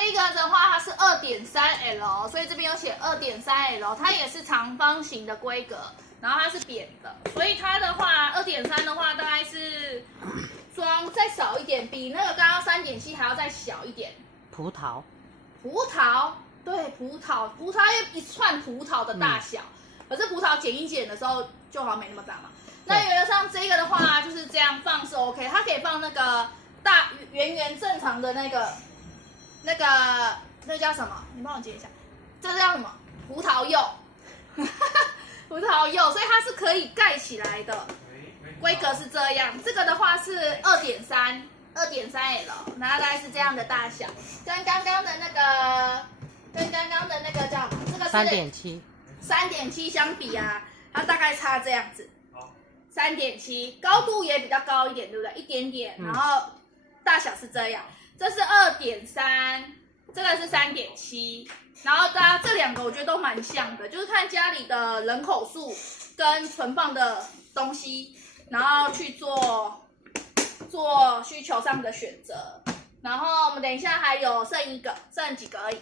这一个的话，它是 2.3L， 所以这边有写 2.3L， 它也是长方形的规格，然后它是扁的，所以它的话 2.3 的话大概是装再少一点，比那个刚刚3.7还要再小一点。葡萄，对，葡萄有一串葡萄的大小，可是葡萄剪一剪的时候就好像没那么大嘛。那原则上这个的话就是这样放是 OK， 它可以放那个大圆正常的那个叫什么？你帮我接一下，这叫什么？葡萄柚，葡萄柚，所以它是可以盖起来的。规格是这样，这个的话是2.3L， 然后大概是这样的大小，跟刚刚的那个叫这个是3.7相比啊，它大概差这样子。3.7，高度也比较高一点，对不对？一点点，然后大小是这样，这是2.3，这个是3.7，然后大家这两个我觉得都蛮像的，就是看家里的人口数跟存放的东西，然后去做需求上的选择。然后我们等一下还有剩几个而已。